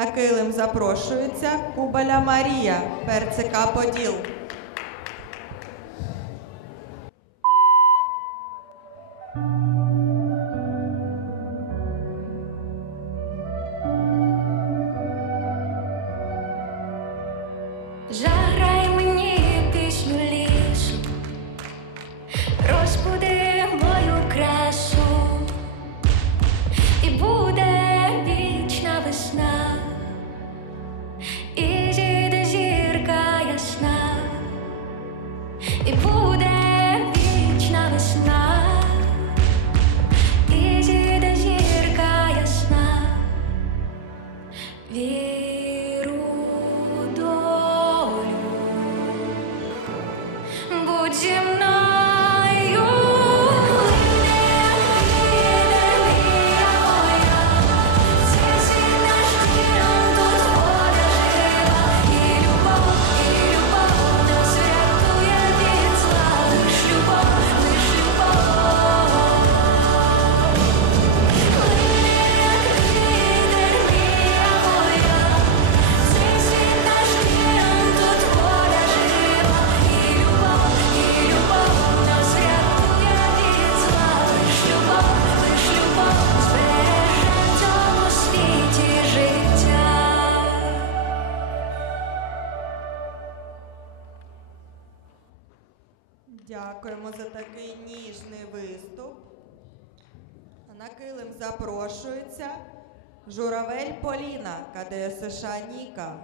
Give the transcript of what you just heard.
На килим запрошується Кубаля Марія, ПРЦК Поділ. Заграй і буде вічна весна, і зірка ясна. Віру будь зі Дякуємо за такий ніжний виступ. На килим запрошується Журавель Поліна, КДСШ Ніка.